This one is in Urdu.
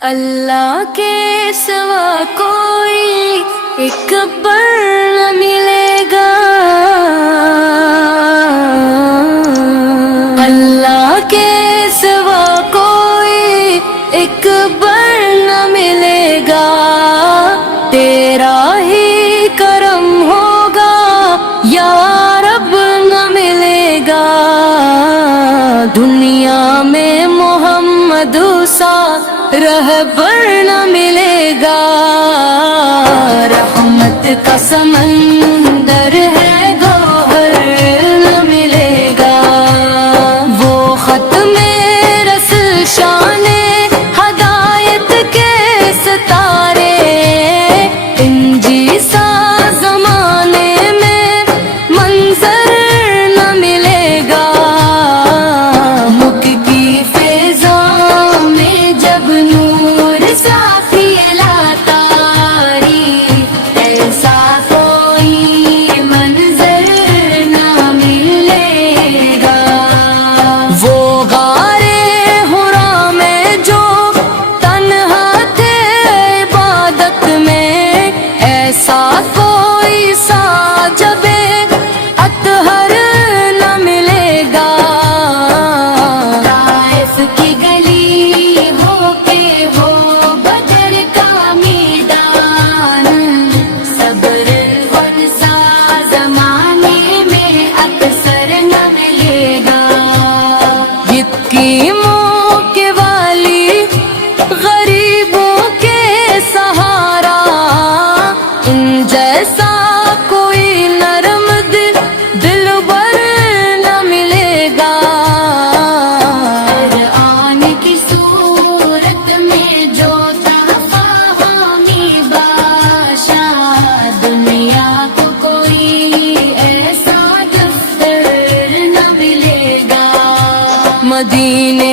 اللہ کے سوا کوئی ایک پر نہ ملے گا، اللہ کے سوا کوئی ایک پر نہ ملے گا، تیرا ہی کرم ہوگا یا رب نہ ملے گا، دنیا میں محمد سا رہبر نہ ملے گا، رحمت کا سمندر ہے گوہر نہ ملے گا، وہ ختم رسل شان ہدایت کے ستارے، انجی سا زمانے میں منظر نہ ملے گا، مکھ کی فضا میں جب نور صافی لاتاری، ایسا کوئی منظر نہ ملے گا، وہ غار حرا میں جو تنہا تھے عبادت میں، ایسا کوئی ساجب اطہر نہ ملے گا، طائف کی گلی ہو کے ہو بدر کا میدان، صبر انسا زمانے میں اکثر نہ ملے گا، یتیموں کے والی غریبوں کے سہارا، ان جیسا کوئی نرم دلبر نہ ملے گا، قرآن کی صورت میں جو تھا فہمی بادشاہ، دنیا کو کوئی ایسا دفتر نہ ملے گا، مدینے